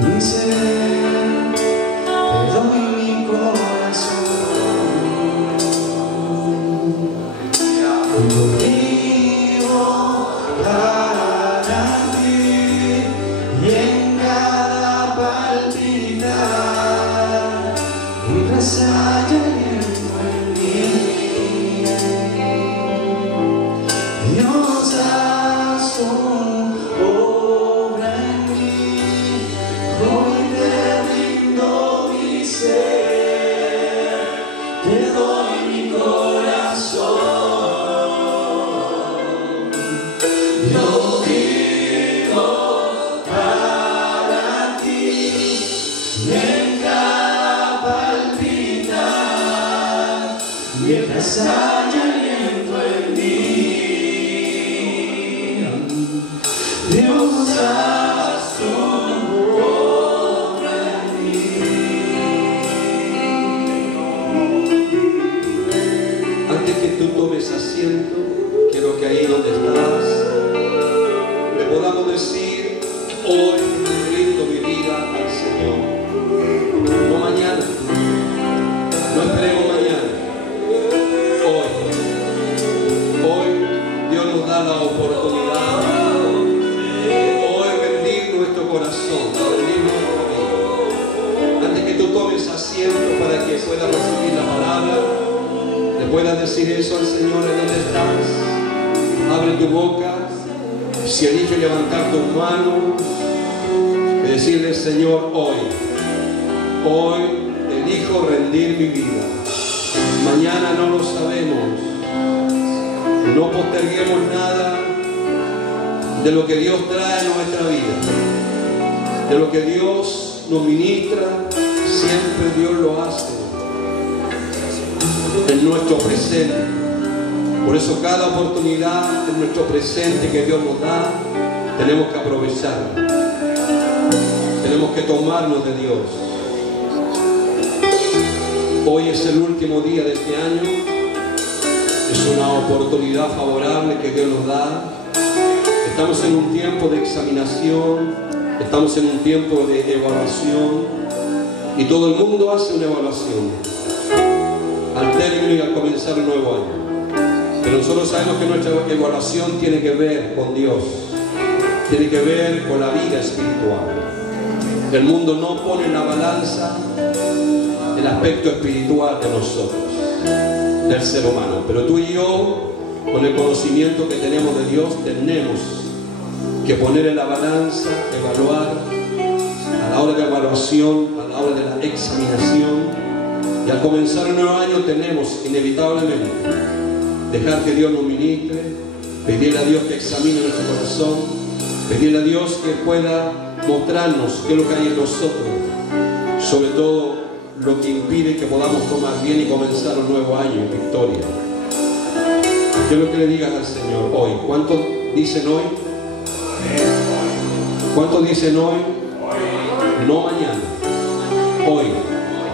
Mi ser, te doy mi corazón. Yo vivo para ti y en cada palpitar mientras haya aliento en mí. Dios, haz tu obra en mí. Hoy te rindo mi ser, te doy mi corazón. Yo vivo para ti y en cada palpitar mientras haya aliento en mí. Dios, haz tu obra en mí. Antes que tú tomes asiento, quiero que ahí donde estás le podamos decir: hoy rindo mi vida al Señor. No mañana, no esperemos mañana. Hoy Dios nos da la oportunidad de hoy rendir nuestro corazón, rendir nuestra vida. Antes que tú tomes asiento para que puedas recibir la palabra, le puedas decir eso al Señor en donde estás. Abre tu boca, si elige levantar tu mano y decirle: Señor, hoy elijo rendir mi vida. Mañana no lo sabemos. No posterguemos nada de lo que Dios trae en nuestra vida. De lo que Dios nos ministra, siempre Dios lo hace en nuestro presente. Por eso cada oportunidad en nuestro presente que Dios nos da, tenemos que aprovecharla. Tenemos que tomarnos de Dios. Hoy es el último día de este año. Es una oportunidad favorable que Dios nos da. Estamos en un tiempo de examinación, estamos en un tiempo de evaluación, y todo el mundo hace una evaluación al término y al comenzar un nuevo año. Pero nosotros sabemos que nuestra evaluación tiene que ver con Dios, tiene que ver con la vida espiritual. El mundo no pone en la balanza el aspecto espiritual de nosotros, del ser humano. Pero tú y yo, con el conocimiento que tenemos de Dios, tenemos que poner en la balanza, evaluar, a la hora de evaluación, a la hora de la examinación. Y al comenzar un nuevo año tenemos inevitablemente dejar que Dios nos ministre, pedirle a Dios que examine nuestro corazón, pedirle a Dios que pueda mostrarnos qué es lo que hay en nosotros, sobre todo lo que impide que podamos tomar bien y comenzar un nuevo año en victoria. Yo lo que le digas al Señor hoy. ¿Cuántos dicen hoy? ¿Cuántos dicen hoy? No mañana, hoy.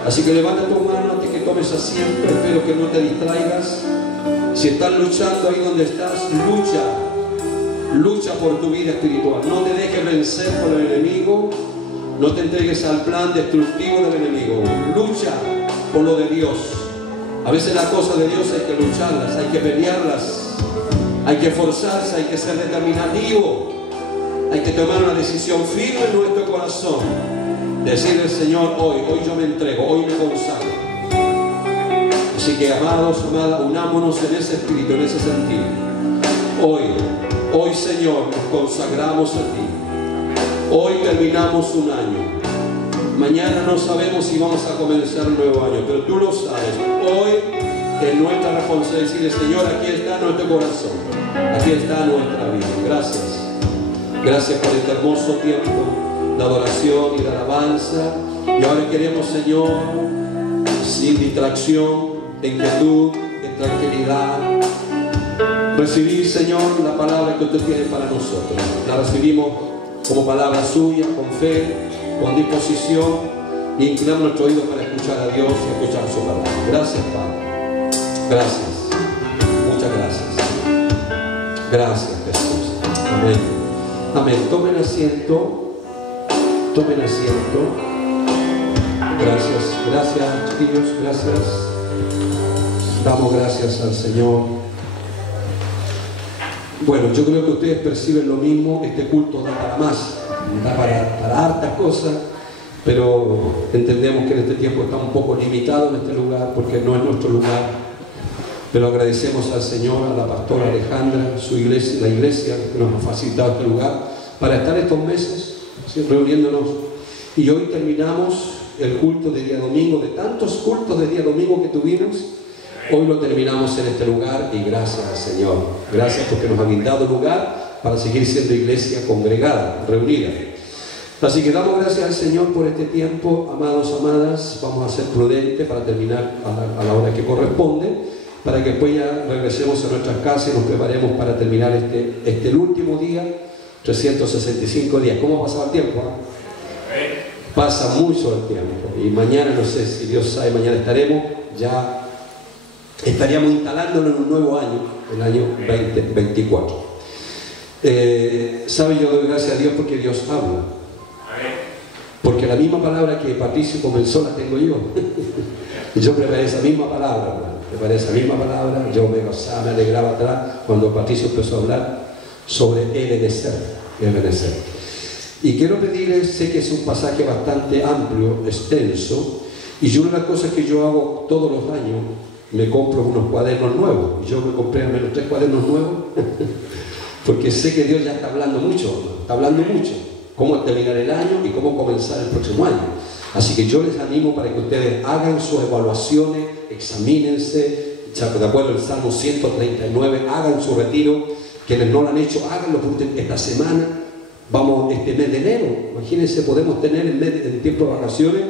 Así que levanta tu mano antes que tomes asiento. Espero que no te distraigas. Si estás luchando ahí donde estás, lucha por tu vida espiritual. No te dejes vencer por el enemigo. No te entregues al plan destructivo del enemigo. Lucha por lo de Dios. A veces las cosas de Dios hay que lucharlas, hay que pelearlas, hay que esforzarse, hay que ser determinativo, hay que tomar una decisión firme en nuestro corazón. Decirle al Señor: hoy yo me entrego, hoy me consagro. Así que, amados, amadas, unámonos en ese espíritu, en ese sentido. Hoy Señor, nos consagramos a ti. Hoy terminamos un año. Mañana no sabemos si vamos a comenzar un nuevo año, pero tú lo sabes. Hoy es nuestra responsabilidad decirle: Señor, aquí está nuestro corazón, aquí está nuestra vida. Gracias. Gracias por este hermoso tiempo de adoración y de alabanza. Y ahora queremos, Señor, sin distracción, en quietud, en tranquilidad, recibir, Señor, la palabra que usted tiene para nosotros. La recibimos como palabra suya, con fe, con disposición, y inclinamos nuestro oído para escuchar a Dios y escuchar su palabra. Gracias, Padre. Gracias. Muchas gracias. Gracias, Jesús. Amén. Amén. Tomen asiento. Tomen asiento. Gracias, gracias chiquillos, gracias. Damos gracias al Señor. Bueno, yo creo que ustedes perciben lo mismo. Este culto da para más, da para hartas cosas, pero entendemos que en este tiempo está un poco limitado en este lugar porque no es nuestro lugar. Pero agradecemos al Señor, a la pastora Alejandra, su iglesia, la iglesia que nos ha facilitado este lugar para estar estos meses, ¿sí?, reuniéndonos. Y hoy terminamos el culto de día domingo, de tantos cultos de día domingo que tuvimos. Hoy lo terminamos en este lugar y gracias al Señor. Gracias porque nos ha brindado lugar para seguir siendo iglesia congregada, reunida. Así que damos gracias al Señor por este tiempo, amados, amadas. Vamos a ser prudentes para terminar a la hora que corresponde, para que después ya regresemos a nuestras casas y nos preparemos para terminar el último día, 365 días. ¿Cómo ha pasado el tiempo? Pasa mucho el tiempo. Y mañana, no sé si Dios sabe, mañana estaríamos instalándolo en un nuevo año, el año 2024. ¿Sabe? Yo doy gracias a Dios porque Dios habla. Porque la misma palabra que Patricio comenzó la tengo yo. Yo preparé esa misma palabra, yo me gozaba, me alegraba atrás cuando Patricio empezó a hablar sobre Ebenezer. Y quiero pedirles, sé que es un pasaje bastante amplio, extenso, y yo una de las cosas que yo hago todos los años, me compro unos cuadernos nuevos. Yo me compré al menos 3 cuadernos nuevos, porque sé que Dios ya está hablando mucho, cómo terminar el año y cómo comenzar el próximo año. Así que yo les animo para que ustedes hagan sus evaluaciones, examínense, de acuerdo al Salmo 139, hagan su retiro. Quienes no lo han hecho, háganlo esta semana. Vamos, este mes de enero, imagínense, podemos tener en tiempo de vacaciones,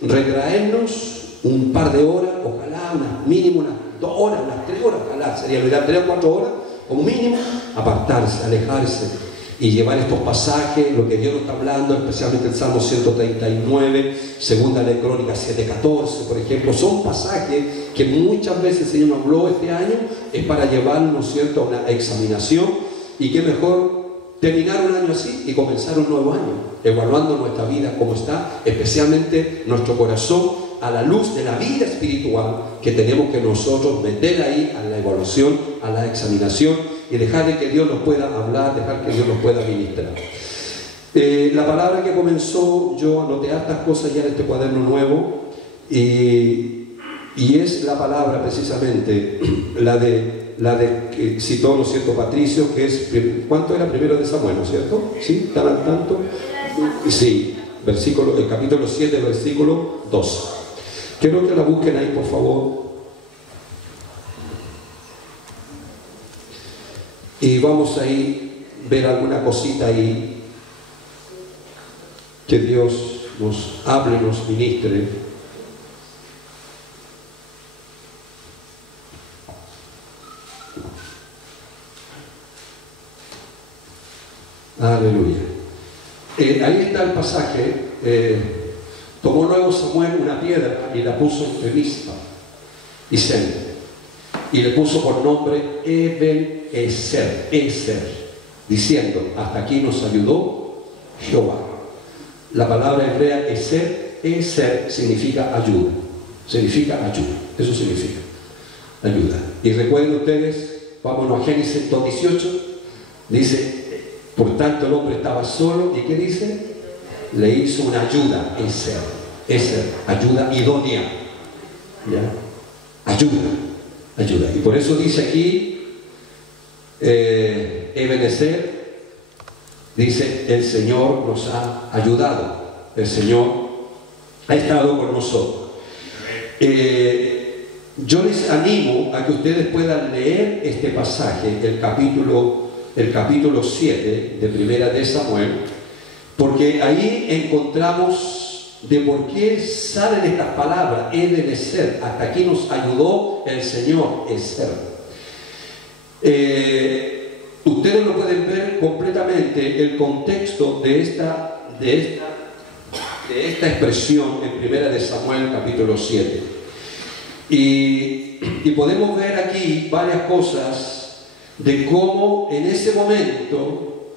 retraernos un par de horas, ojalá mínimo unas 2 horas, unas 3 horas, ojalá, sería olvidar 3 o 4 horas, como mínimo, apartarse, alejarse y llevar estos pasajes, lo que Dios nos está hablando, especialmente el Salmo 139, segunda de Crónicas 7:14, por ejemplo. Son pasajes que muchas veces el Señor nos habló este año, es para llevarnos, ¿cierto?, a una examinación. Y qué mejor terminar un año así y comenzar un nuevo año, evaluando nuestra vida como está, especialmente nuestro corazón, a la luz de la vida espiritual que tenemos que nosotros meter ahí a la evaluación, a la examinación, y dejar de que Dios nos pueda hablar, dejar que Dios nos pueda ministrar. La palabra que comenzó, yo anoté hartas cosas ya en este cuaderno nuevo, y es la palabra precisamente la de que citó, ¿no es cierto?, Patricio, que es, ¿cuánto era? Primero de Samuel, ¿no es cierto? ¿Sí? ¿Están al tanto? Sí, el capítulo 7, versículo 2. Quiero que la busquen ahí, por favor. Y vamos ahí a ver alguna cosita ahí que Dios nos hable, nos ministre. Aleluya. Ahí está el pasaje. Tomó luego Samuel una piedra y la puso entre Mizpa y Sen, y le puso por nombre Ebenezer, diciendo: hasta aquí nos ayudó Jehová. La palabra hebrea Ezer significa ayuda. Eso significa ayuda. Y recuerden ustedes, vámonos a Génesis 2:18, dice: por tanto el hombre estaba solo, ¿y qué dice? Le hizo una ayuda, Ezer, ayuda idónea, ¿ya? Ayuda. Y por eso dice aquí, Ebenezer, dice: el Señor nos ha ayudado, el Señor ha estado con nosotros. Yo les animo a que ustedes puedan leer este pasaje, el capítulo 7 de Primera de Samuel, porque ahí encontramos de por qué salen estas palabras, Ebenezer, hasta aquí nos ayudó el Señor, Ezer. Ustedes lo pueden ver completamente, el contexto de esta expresión en Primera de Samuel, capítulo 7. Y podemos ver aquí varias cosas de cómo en ese momento,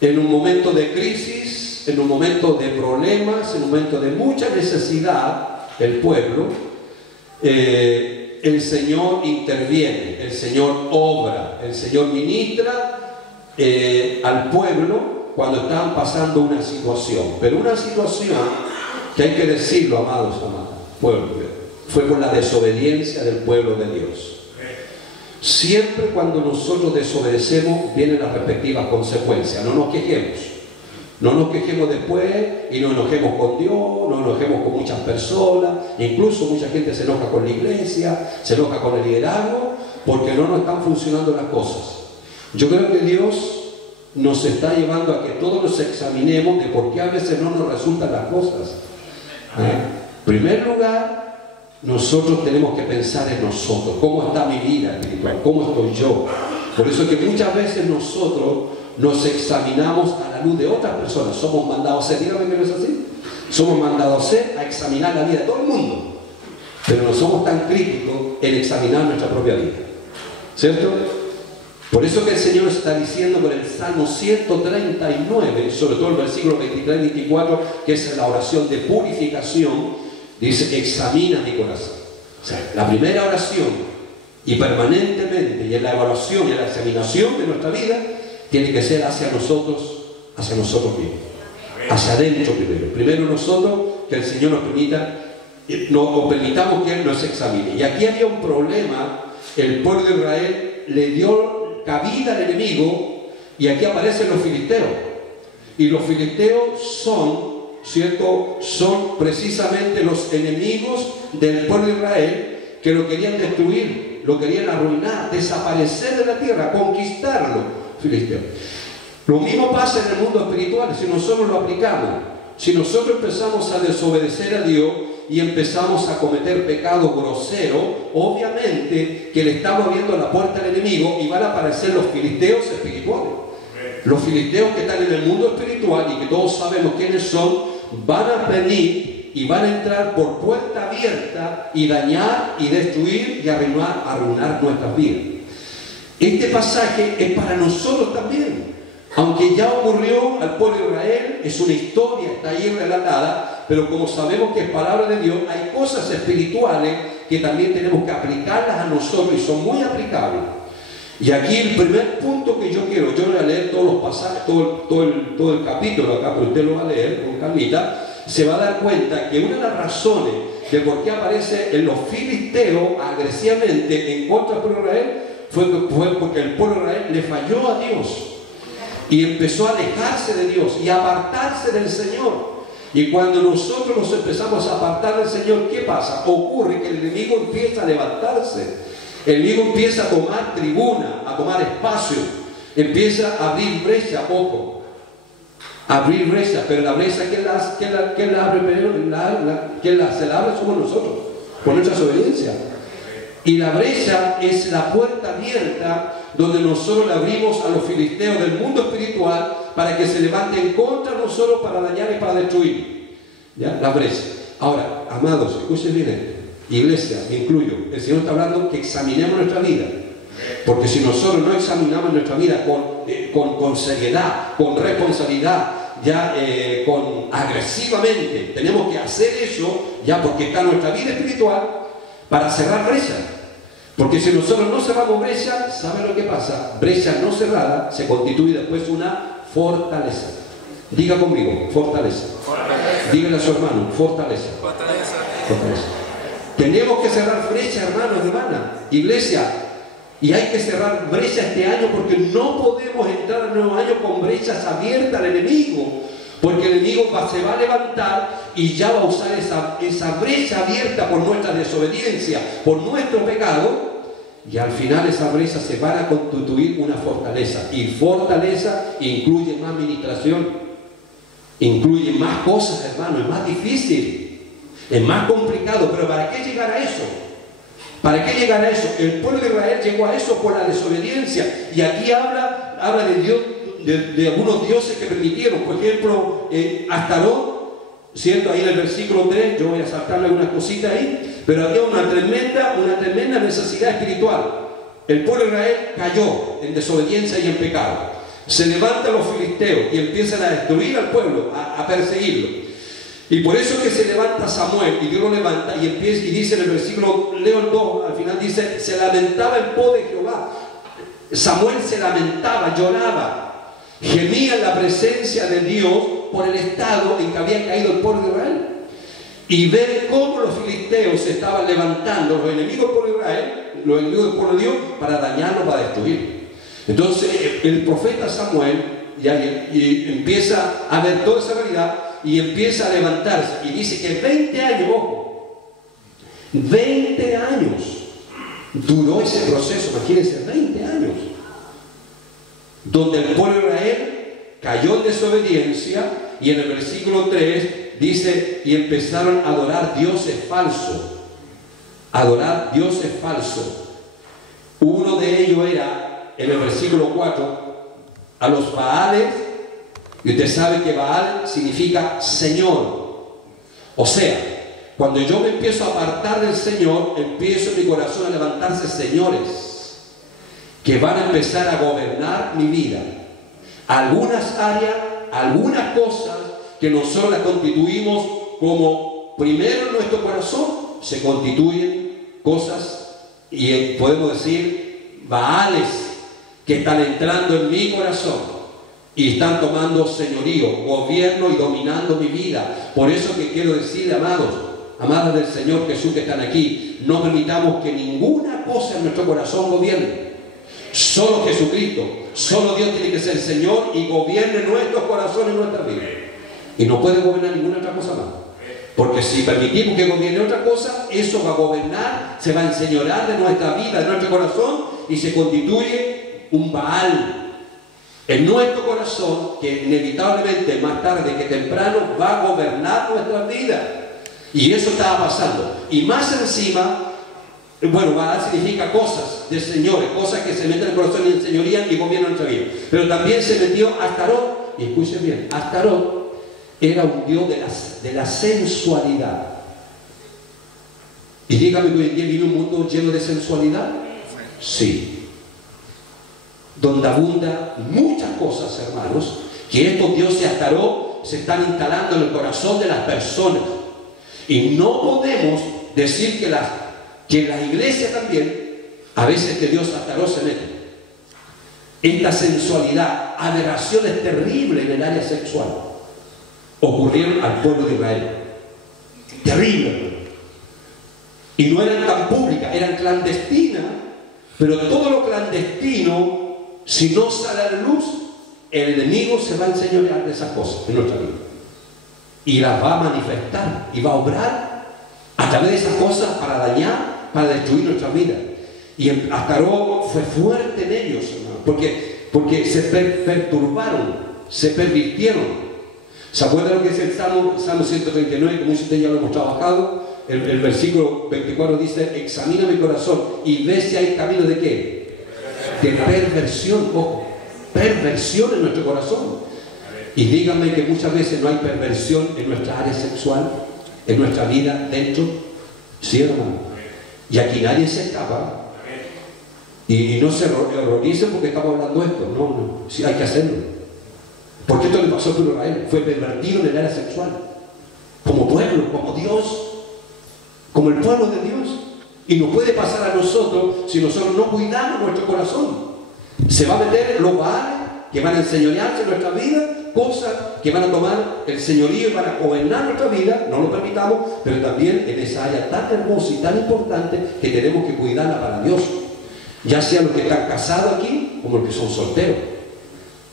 en un momento de crisis, en un momento de problemas, en un momento de mucha necesidad, el pueblo, el Señor interviene, el Señor obra, el Señor ministra al pueblo cuando están pasando una situación. Pero una situación que hay que decirlo, amados, pueblo, fue por la desobediencia del pueblo de Dios. Siempre cuando nosotros desobedecemos vienen las respectivas consecuencias. No nos quejemos. No nos quejemos después y no nos enojemos con Dios, no nos enojemos con muchas personas. Incluso mucha gente se enoja con la iglesia, se enoja con el liderazgo, porque no nos están funcionando las cosas. Yo creo que Dios nos está llevando a que todos nos examinemos de por qué a veces no nos resultan las cosas. En primer lugar, nosotros tenemos que pensar en nosotros. ¿Cómo está mi vida espiritual? ¿Cómo estoy yo? Por eso es que muchas veces nosotros nos examinamos a la luz de otras personas. Somos mandados a ser, dígame que no es así. Somos mandados a ser, a examinar la vida de todo el mundo. Pero no somos tan críticos en examinar nuestra propia vida. ¿Cierto? Por eso que el Señor está diciendo con el Salmo 139, sobre todo el versículo 23-24, que es la oración de purificación, dice, examina mi corazón. O sea, la primera oración, y permanentemente, y en la evaluación y en la examinación de nuestra vida, tiene que ser hacia nosotros mismos. Hacia adentro primero. Primero nosotros, que el Señor nos permita, o permitamos que Él nos examine. Y aquí había un problema, el pueblo de Israel le dio cabida al enemigo, y aquí aparecen los filisteos. Y los filisteos son, ¿cierto? Son precisamente los enemigos del pueblo de Israel que lo querían destruir, lo querían arruinar, desaparecer de la tierra, conquistarlo, filisteos. Lo mismo pasa en el mundo espiritual si nosotros lo aplicamos. Si nosotros empezamos a desobedecer a Dios y empezamos a cometer pecados groseros, obviamente que le estamos abriendo la puerta al enemigo y van a aparecer los filisteos espirituales. Los filisteos que están en el mundo espiritual y que todos sabemos quiénes son, van a venir y van a entrar por puerta abierta y dañar y destruir y arruinar nuestras vidas. Este pasaje es para nosotros también. Aunque ya ocurrió al pueblo de Israel, es una historia, está ahí relatada, pero como sabemos que es palabra de Dios, hay cosas espirituales que también tenemos que aplicarlas a nosotros y son muy aplicables. Y aquí el primer punto que yo voy a leer todos los pasajes, todo el capítulo acá, pero usted lo va a leer con calmita, se va a dar cuenta que una de las razones de por qué aparece en los filisteos agresivamente en contra del pueblo de Israel fue porque el pueblo de Israel le falló a Dios. Y empezó a alejarse de Dios y a apartarse del Señor. Y cuando nosotros nos empezamos a apartar del Señor, ¿qué pasa? Ocurre que el enemigo empieza a levantarse. El enemigo empieza a tomar tribuna, a tomar espacio. Empieza a abrir brecha a poco. Abrir brecha, pero la brecha, ¿quién la abre primero? Se la abre somos nosotros, por nuestra desobediencia. Y la brecha es la puerta abierta donde nosotros le abrimos a los filisteos del mundo espiritual para que se levanten contra nosotros para dañar y para destruir. ¿Ya? La brecha. Ahora, amados, escuchen bien esto. Iglesia, me incluyo. El Señor está hablando que examinemos nuestra vida. Porque si nosotros no examinamos nuestra vida con seriedad, con responsabilidad, con agresivamente, tenemos que hacer eso, ya porque está nuestra vida espiritual, para cerrar brechas. Porque si nosotros no cerramos brecha, ¿saben lo que pasa? Brecha no cerrada se constituye después una fortaleza. Diga conmigo, fortaleza. Dígale a su hermano, fortaleza. Fortaleza. Tenemos que cerrar brecha, hermanos y hermanas, iglesia. Y hay que cerrar brecha este año porque no podemos entrar al nuevo año con brechas abiertas al enemigo. Porque el enemigo se va a levantar y ya va a usar esa brecha abierta por nuestra desobediencia, por nuestro pecado, y al final esa brecha se va a constituir una fortaleza. Y fortaleza incluye más administración, incluye más cosas, hermano, es más difícil, es más complicado. Pero ¿para qué llegar a eso? ¿Para qué llegar a eso? El pueblo de Israel llegó a eso por la desobediencia. Y aquí habla de Dios, de algunos dioses que permitieron, por ejemplo, Astarot, ¿cierto? Ahí en el versículo 3, yo voy a saltarle algunas cositas ahí, pero había una tremenda necesidad espiritual. El pueblo de Israel cayó en desobediencia y en pecado. se levantan los filisteos y empiezan a destruir al pueblo, a perseguirlo. Y por eso es que se levanta Samuel, y Dios lo levanta y empieza, y dice en el versículo, leo el 2, al final dice, se lamentaba el pueblo de Jehová. Samuel se lamentaba, lloraba, gemía en la presencia de Dios por el estado en que había caído el pueblo de Israel. Y ver cómo los filisteos se estaban levantando, los enemigos del pueblo de Israel, los enemigos del pueblo de Dios, para dañarlo, para destruir. Entonces el profeta Samuel y empieza a ver toda esa realidad y empieza a levantarse. Y dice que 20 años, ojo, 20 años duró ese proceso, imagínense, 20 años, donde el pueblo de Israel cayó en desobediencia. Y en el versículo 3 dice, y empezaron a adorar dioses falsos. Adorar dioses falsos. Uno de ellos era, en el versículo 4, a los Baales. Y usted sabe que Baal significa Señor. O sea, cuando yo me empiezo a apartar del Señor, empiezo en mi corazón a levantarse señores que van a empezar a gobernar mi vida. Algunas áreas, algunas cosas que nosotros las constituimos como primero en nuestro corazón, se constituyen cosas, y podemos decir, Baales, que están entrando en mi corazón y están tomando señorío, gobierno y dominando mi vida. Por eso que quiero decir, amados, amadas del Señor Jesús que están aquí, no permitamos que ninguna cosa en nuestro corazón gobierne. Solo Jesucristo, solo Dios tiene que ser Señor y gobierne nuestros corazones y nuestra vida. Y no puede gobernar ninguna otra cosa más. Porque si permitimos que gobierne otra cosa, eso va a gobernar, se va a enseñorear de nuestra vida, de nuestro corazón, y se constituye un Baal en nuestro corazón, que inevitablemente más tarde que temprano va a gobernar nuestra vida. Y eso estaba pasando. Y más encima, bueno, Baal significa cosas de señores, cosas que se meten en el corazón y enseñorían y gobiernan nuestra vida. Pero también se metió Astarot, y escuchen bien, Astarot era un dios de la sensualidad. Y dígame que hoy en día vive un mundo lleno de sensualidad. Sí. Donde abunda muchas cosas, hermanos, que estos dioses Astarot se están instalando en el corazón de las personas. Y no podemos decir que en las iglesias también, a veces este dios Astarot se mete. Esta sensualidad, aberraciones terribles en el área sexual, ocurrieron al pueblo de Israel. Terrible. Y no eran tan públicas, eran clandestinas, pero todo lo clandestino, si no sale a la luz, el enemigo se va a enseñorear de esas cosas en nuestra vida. Y las va a manifestar y va a obrar a través de esas cosas para dañar, para destruir nuestra vida. Y Astarot fue fuerte en ellos, hermano, porque se perturbaron, se pervirtieron. ¿Se acuerdan lo que es el Salmo 139? Como usted ya lo hemos trabajado. El versículo 24 dice: examina mi corazón y ve si hay camino de qué, de perversión. Ojo, perversión en nuestro corazón. Y díganme que muchas veces no hay perversión en nuestra área sexual, en nuestra vida dentro. Sí, hermano. Y aquí nadie se escapa. Y no se horroricen porque estamos hablando de esto. No, sí hay que hacerlo. Porque esto le pasó a Israel. Fue pervertido en el área sexual. Como pueblo, como Dios. Como el pueblo de Dios. Y nos puede pasar a nosotros si nosotros no cuidamos nuestro corazón. Se va a meter los baales que van a enseñorearse en nuestra vida, cosas que van a tomar el señorío y van a gobernar nuestra vida. No lo permitamos, pero también en esa área tan hermosa y tan importante que tenemos que cuidarla para Dios. Ya sean los que están casados aquí como los que son solteros.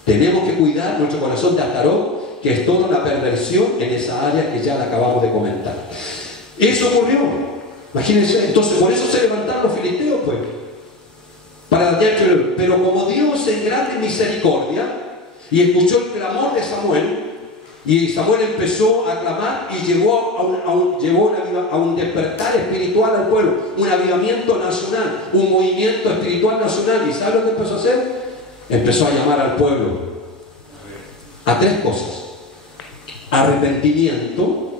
Tenemos que cuidar nuestro corazón de Astarot, que es toda una perversión en esa área que ya la acabamos de comentar. Eso ocurrió. Imagínense, entonces por eso se levantaron los filisteos, pues. Pero como Dios en grande misericordia, y escuchó el clamor de Samuel, y Samuel empezó a clamar y llevó a un despertar espiritual al pueblo, un avivamiento nacional, un movimiento espiritual nacional. ¿Y sabe lo que empezó a hacer? Empezó a llamar al pueblo a tres cosas: arrepentimiento,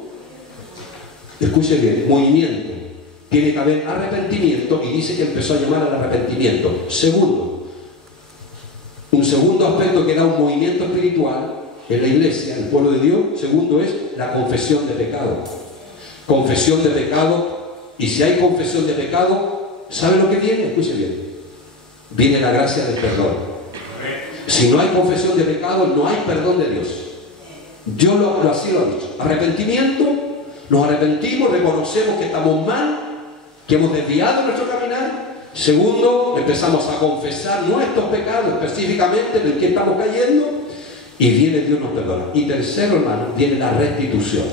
escuche bien, movimiento. Tiene que haber arrepentimiento, y dice que empezó a llamar al arrepentimiento. Segundo, un Un segundo aspecto que da un movimiento espiritual en la iglesia, en el pueblo de Dios, segundo es la confesión de pecado. Confesión de pecado, y si hay confesión de pecado, ¿sabe lo que viene? Escuche bien. Viene la gracia del perdón. Si no hay confesión de pecado, no hay perdón de Dios. Dios así lo ha dicho. Arrepentimiento, nos arrepentimos, reconocemos que estamos mal, que hemos desviado nuestro caminar. Segundo, empezamos a confesar nuestros pecados, específicamente en el que estamos cayendo, y viene Dios nos perdona. Y tercero, hermano, viene la restitución.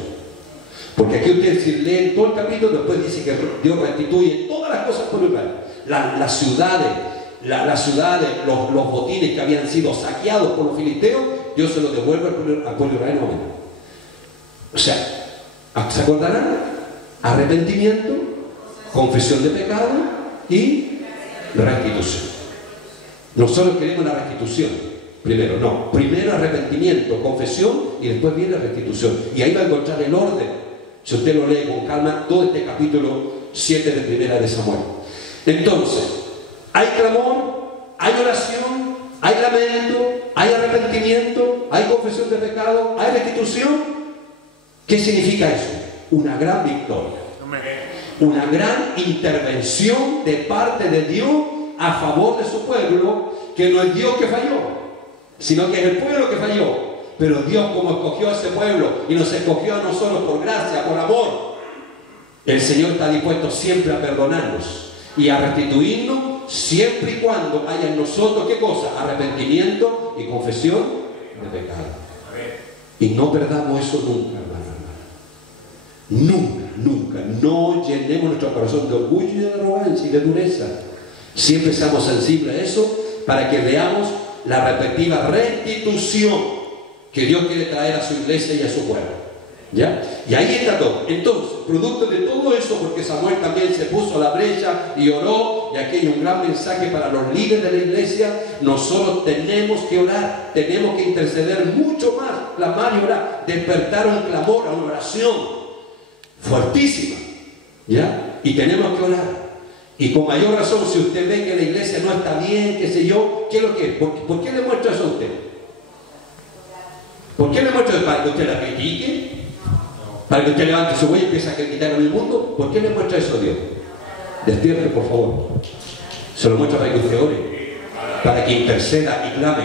Porque aquí usted, si lee todo el capítulo, después dice que Dios restituye todas las cosas por igual. Las ciudades, los botines que habían sido saqueados por los filisteos, Dios se los devuelve al pueblo de Israel nuevamente. O sea, ¿se acordarán? Arrepentimiento, confesión de pecado y restitución. Nosotros queremos la restitución. Primero arrepentimiento, confesión y después viene la restitución. Y ahí va a encontrar el orden. Si usted lo lee con calma, todo este capítulo 7 de Primera de Samuel. Entonces, hay clamor, hay oración, hay lamento, hay arrepentimiento, hay confesión de pecado, hay restitución. ¿Qué significa eso? Una gran victoria. Una gran intervención de parte de Dios a favor de su pueblo, que no es Dios que falló, sino que es el pueblo que falló. Pero Dios, como escogió a ese pueblo y nos escogió a nosotros por gracia, por amor, el Señor está dispuesto siempre a perdonarnos y a restituirnos, siempre y cuando haya en nosotros, ¿qué cosa? Arrepentimiento y confesión de pecado. Y no perdamos eso nunca, hermano. Nunca. No llenemos nuestro corazón de orgullo y de arrogancia y de dureza. Siempre seamos sensibles a eso, para que veamos la respectiva restitución que Dios quiere traer a su iglesia y a su pueblo. ¿Ya? Y ahí está todo. Entonces, producto de todo eso, porque Samuel también se puso a la brecha y oró, y aquí hay un gran mensaje para los líderes de la iglesia. Nosotros tenemos que orar, tenemos que interceder mucho más, clamar y orar, despertar un clamor, a una oración fuertísima, ¿ya? Y tenemos que orar. Y con mayor razón, si usted ve que la iglesia no está bien, qué sé yo, ¿qué es lo que es? ¿Por qué le muestro eso a usted? ¿Por qué le muestro eso? ¿Para que usted la critique? ¿Para que usted levante su huella y empiece a criticar en el mundo? ¿Por qué le muestra eso a Dios? Despierte, por favor. Se lo muestra para que usted ore, para que interceda y clame.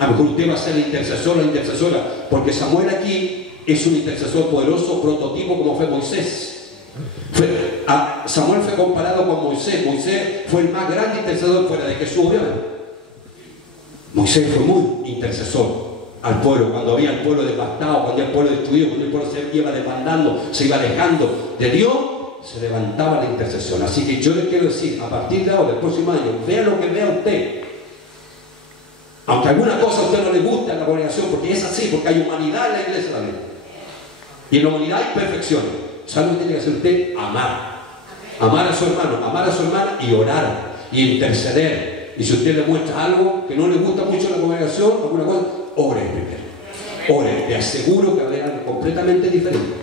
A lo mejor usted va a ser el intercesor o la intercesora, porque Samuel aquí es un intercesor poderoso, prototipo como fue Moisés. Samuel fue comparado con Moisés. Moisés fue el más grande intercesor fuera de Jesús, obviamente. Moisés fue muy intercesor al pueblo, cuando había el pueblo devastado, cuando había el pueblo destruido, cuando el pueblo se iba desbandando, se iba alejando de Dios, se levantaba la intercesión. Así que yo les quiero decir, a partir de ahora, el próximo año, vea lo que vea usted. Aunque alguna cosa a usted no le guste en la congregación, porque es así, porque hay humanidad en la iglesia también. Y en la humanidad hay perfecciones. ¿Sabe lo que tiene que hacer usted? Amar. Amar a su hermano, amar a su hermana y orar y interceder. Y si usted le muestra algo que no le gusta mucho en la congregación, alguna cosa, ore primero. Ore, le aseguro que habrá algo completamente diferente.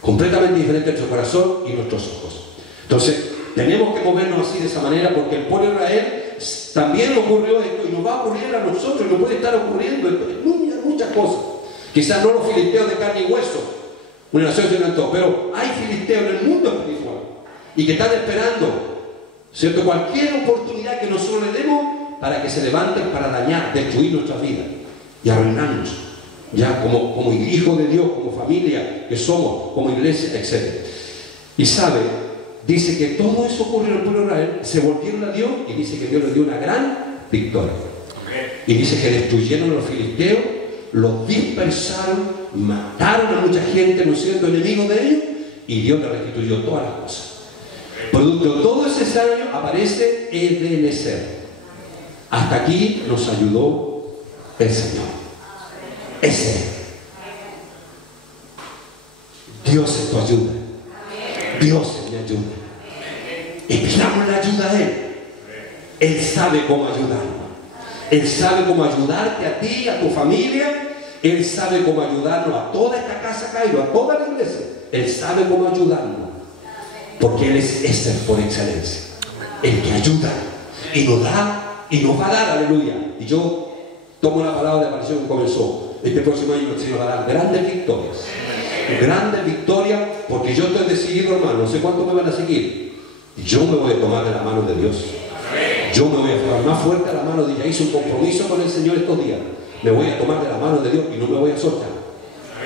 Completamente diferente en nuestro corazón y nuestros ojos. Entonces, tenemos que movernos así de esa manera, porque el pueblo de Israel también ocurrió esto y nos va a ocurrir a nosotros, y nos puede estar ocurriendo muchas cosas. Quizás no los filisteos de carne y hueso, una nación se levantó, pero hay filisteos en el mundo espiritual y que están esperando, ¿cierto?, cualquier oportunidad que nosotros le demos para que se levanten para dañar, destruir nuestra vida y arruinarnos, ya como hijos de Dios, como familia que somos, como iglesia, etc. Y sabe, dice que todo eso ocurrió en el pueblo de Israel, se volvieron a Dios y dice que Dios les dio una gran victoria. Y dice que destruyeron a los filisteos, los dispersaron, mataron a mucha gente, no siendo enemigos de ellos, y Dios les restituyó todas las cosas. Producto de todo ese año aparece Ebenezer. Hasta aquí nos ayudó el Señor. Ese Dios es tu ayuda. Dios es mi ayuda. Y pidamos la ayuda a Él. Él sabe cómo ayudarnos. Él sabe cómo ayudarte a ti, a tu familia. Él sabe cómo ayudarnos a toda esta casa Cairo, a toda la iglesia. Él sabe cómo ayudarnos. Porque Él es ese por excelencia. El que ayuda y nos da y nos va a dar, aleluya. y yo tomo la palabra de aparición que comenzó. Este próximo año el Señor va a dar grandes victorias. Grandes victorias, porque yo estoy decidido, hermano, no sé cuántos me van a seguir. Yo me voy a tomar de la mano de Dios. Yo me voy a aferrar más fuerte a la mano de Dios. Hice un compromiso con el Señor estos días. Me voy a tomar de la mano de Dios y no me voy a soltar.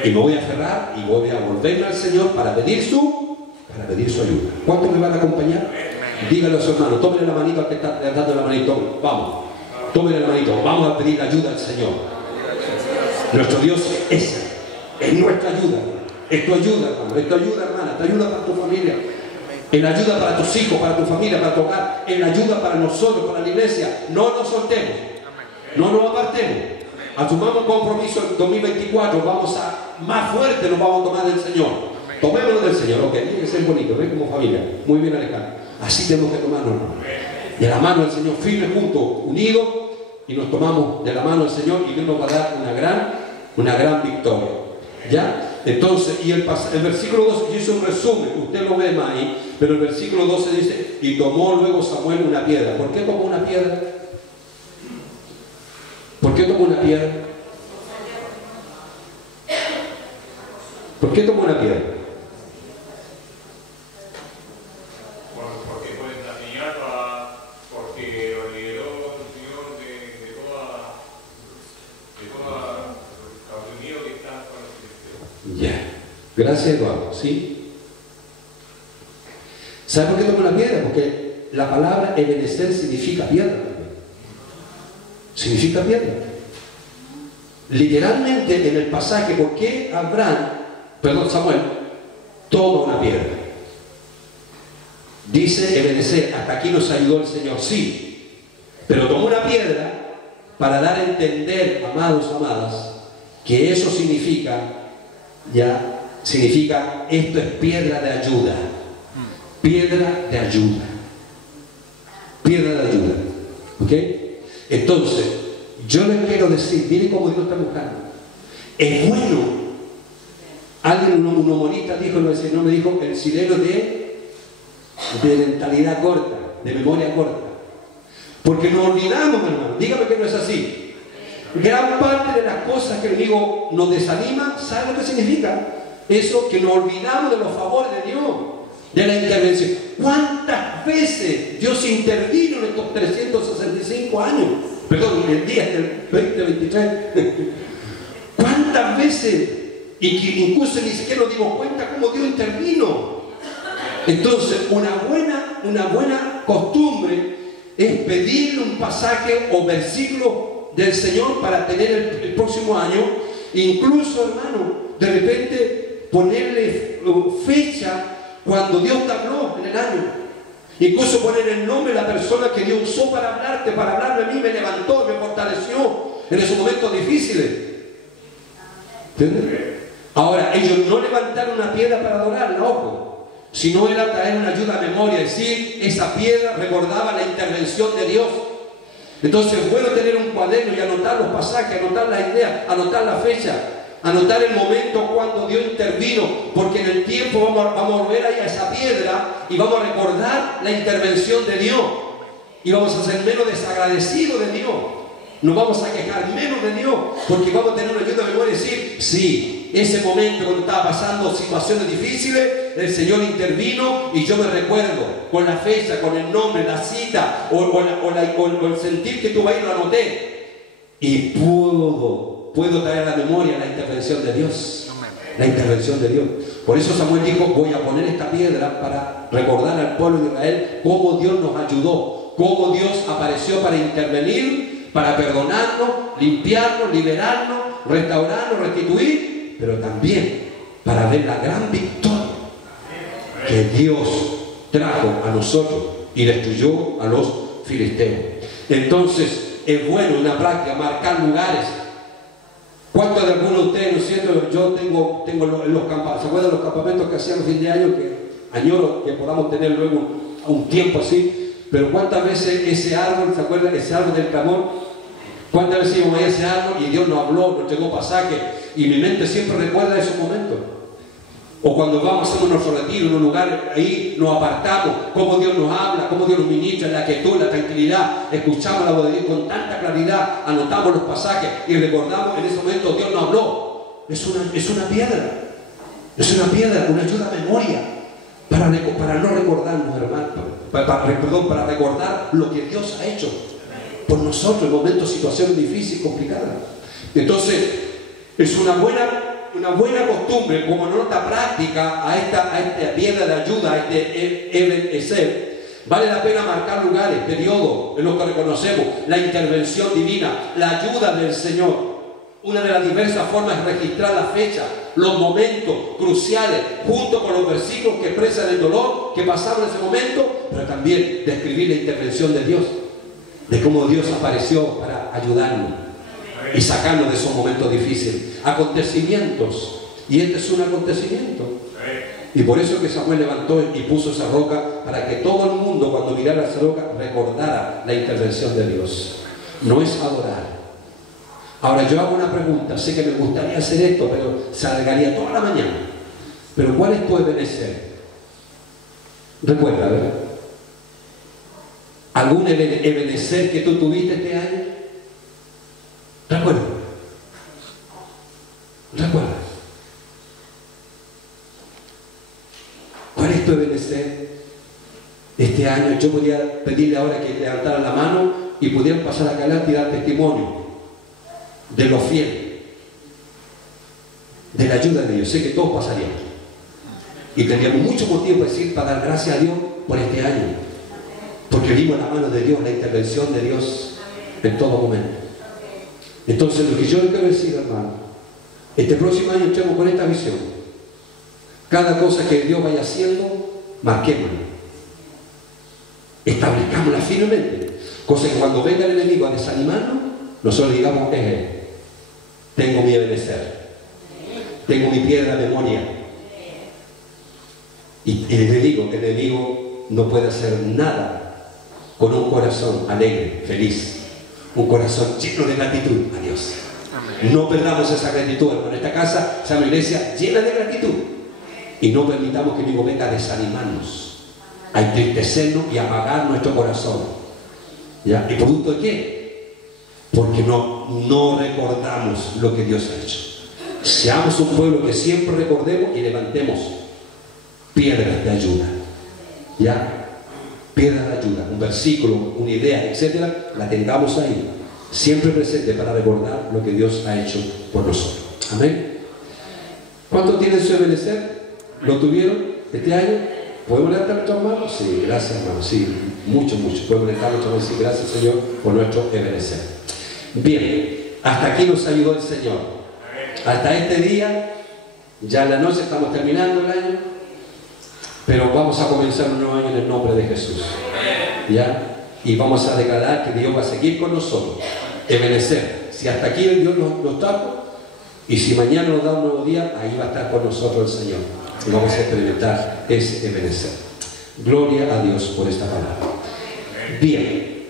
Y me voy a aferrar y voy a volverme al Señor para pedir su ayuda. ¿Cuántos me van a acompañar? Díganlo a su hermano, tómenle la manito al que está dando la manito. Vamos, tómenle la manito. Vamos a pedir ayuda al Señor. Nuestro Dios es nuestra ayuda. Es tu ayuda, hermano. Es tu ayuda, hermana. Es tu ayuda para tu familia. Es la ayuda para tus hijos, para tu familia, para tu hogar. Es la ayuda para nosotros, para la iglesia. No nos soltemos. No nos apartemos. Asumamos compromiso en 2024. Vamos a más fuerte nos vamos a tomar del Señor. Tomémonos del Señor. Ok, tiene que ser bonito. Ven como familia. Muy bien, Alejandro. Así tenemos que tomarnos. De la mano del Señor, firmes juntos, unidos. Y nos tomamos de la mano del Señor y Dios nos va a dar una gran victoria. ¿Ya? Entonces, y el versículo 12, yo hice un resumen, usted lo ve más ahí, pero el versículo 12 dice, y tomó luego Samuel una piedra. ¿Por qué tomó una piedra? ¿Por qué tomó una piedra? ¿Por qué tomó una piedra? Porque fue enseñada, porque lo liberó el Señor de toda cautividad que está con el Cristo. Ya. Gracias, Eduardo. ¿Sí? ¿Sabe por qué tomó una piedra? Porque la palabra Ebenezer significa piedra. Significa piedra. Literalmente en el pasaje, ¿por qué Samuel toma una piedra? Dice Ebenezer, hasta aquí nos ayudó el Señor, sí, pero tomó una piedra para dar a entender, amados, amadas, que eso significa, esto es piedra de ayuda. Piedra de ayuda. Piedra de ayuda. ¿Ok? Entonces, yo les quiero decir, miren cómo Dios está buscando. Es bueno. Alguien, un humorista dijo, el Señor me dijo, el chileno de mentalidad corta, de memoria corta. Porque nos olvidamos, hermano. Dígame que no es así. Gran parte de las cosas que el enemigo nos desanima, ¿sabe lo que significa? Eso, que nos olvidamos de los favores de Dios, de la intervención. ¿Cuántas veces Dios intervino en estos 365 años? Perdón, en el día del 2023. ¿Cuántas veces? Y que incluso ni siquiera nos dimos cuenta cómo Dios intervino. Entonces, una buena costumbre es pedirle un pasaje o versículo del Señor para tener el próximo año. Incluso, hermano, de repente ponerle fecha cuando Dios te habló en el año. Incluso poner el nombre de la persona que Dios usó para hablarte, para hablarme a mí, me levantó, me fortaleció en esos momentos difíciles. ¿Entiendes? Ahora, ellos no levantaron una piedra para adorarla, ojo, sino era traer una ayuda a memoria, es decir, esa piedra recordaba la intervención de Dios. Entonces es bueno tener un cuaderno y anotar los pasajes, anotar las ideas, anotar la fecha, anotar el momento cuando Dios intervino, porque en el tiempo vamos a volver ahí a esa piedra y vamos a recordar la intervención de Dios y vamos a ser menos desagradecidos de Dios. Nos vamos a quejar menos de Dios, porque vamos a tener una ayuda de memoria y decir, sí, ese momento cuando estaba pasando situaciones difíciles, el Señor intervino y yo me recuerdo con la fecha, con el nombre, la cita o el sentir que tuve ahí, lo anoté y puedo traer a la memoria la intervención de Dios. La intervención de Dios. Por eso Samuel dijo, voy a poner esta piedra para recordar al pueblo de Israel cómo Dios nos ayudó, cómo Dios apareció para intervenir, para perdonarnos, limpiarnos, liberarnos, restaurarnos, restituir, pero también para ver la gran victoria que Dios trajo a nosotros y destruyó a los filisteos. Entonces, es bueno una práctica, marcar lugares. ¿Cuántos de algunos de ustedes, no es cierto? Yo tengo los campamentos, ¿se acuerdan de los campamentos que hacían a fin de año? Que añoro que podamos tener luego un tiempo así. Pero ¿cuántas veces ese árbol, ¿se acuerdan? Ese árbol del clamor. ¿Cuántas veces íbamos a ese árbol y Dios nos habló, nos entregó pasaje? Y mi mente siempre recuerda esos momentos. O cuando vamos a hacer nuestro retiro en un lugar, ahí nos apartamos, cómo Dios nos habla, cómo Dios nos ministra, la quietud, la tranquilidad, escuchamos la voz de Dios con tanta claridad, anotamos los pasajes y recordamos en ese momento Dios nos habló. Es una piedra, una ayuda a memoria para no recordarnos, hermano, para recordar lo que Dios ha hecho por nosotros en momentos, situaciones difíciles, complicadas. Entonces, es una buena costumbre, como nota práctica a esta piedra de ayuda, a este Ebenezer. Vale la pena marcar lugares, periodos en los que reconocemos la intervención divina, la ayuda del Señor. Una de las diversas formas es registrar la fecha, los momentos cruciales, junto con los versículos que expresan el dolor que pasaba en ese momento, pero también describir la intervención de Dios, de cómo Dios apareció para ayudarnos y sacarnos de esos momentos difíciles, acontecimientos. Y este es un acontecimiento. Y por eso que Samuel levantó y puso esa roca, para que todo el mundo, cuando mirara esa roca, recordara la intervención de Dios. No es adorar. Ahora yo hago una pregunta, sé que me gustaría hacer esto, pero se alargaría toda la mañana. Pero ¿cuál es tu Ebenezer? Recuerda, ¿verdad? ¿Algún Ebenezer que tú tuviste este año? Recuerda. ¿Cuál es tu Ebenezer? Este año yo podría pedirle ahora que levantaran la mano y pudieran pasar acá adelante y dar testimonio de lo fiel, de la ayuda de Dios. Sé que todos pasarían y tendríamos mucho motivo para dar gracias a Dios por este año, porque vimos la mano de Dios, la intervención de Dios en todo momento. Entonces lo que yo le quiero decir, hermano, este próximo año entremos con esta visión. Cada cosa que Dios vaya haciendo, marquémosla, establezcámosla firmemente, cosa que cuando venga el enemigo a desanimarnos, nosotros digamos, tengo mi Ebenezer, tengo mi piedra de memoria. Y el enemigo no puede hacer nada con un corazón alegre, feliz, un corazón lleno de gratitud a Dios. No perdamos esa gratitud, en esta casa sea una iglesia llena de gratitud, y no permitamos que el enemigo venga a desanimarnos, a entristecernos y a apagar nuestro corazón. ¿Ya? ¿Y producto de qué? Porque no recordamos lo que Dios ha hecho. Seamos un pueblo que siempre recordemos y levantemos piedras de ayuda. ¿Ya? Piedras de ayuda, un versículo, una idea, etcétera, la tengamos ahí, siempre presente para recordar lo que Dios ha hecho por nosotros. Amén. ¿Cuántos tienen su Ebenezer? ¿Lo tuvieron este año? ¿Podemos levantar nuestras manos? Sí, gracias, hermano. Sí, mucho. Podemos levantar nuestras manos y decir gracias, Señor, por nuestro Ebenezer. Bien, hasta aquí nos ayudó el Señor. Hasta este día, ya en la noche estamos terminando el año, pero vamos a comenzar un nuevo año en el nombre de Jesús. ¿Ya? Y vamos a declarar que Dios va a seguir con nosotros. Ebenezer. Si hasta aquí Dios nos trajo, y si mañana nos da un nuevo día, ahí va a estar con nosotros el Señor. Y vamos a experimentar ese Ebenezer. Gloria a Dios por esta palabra. Bien.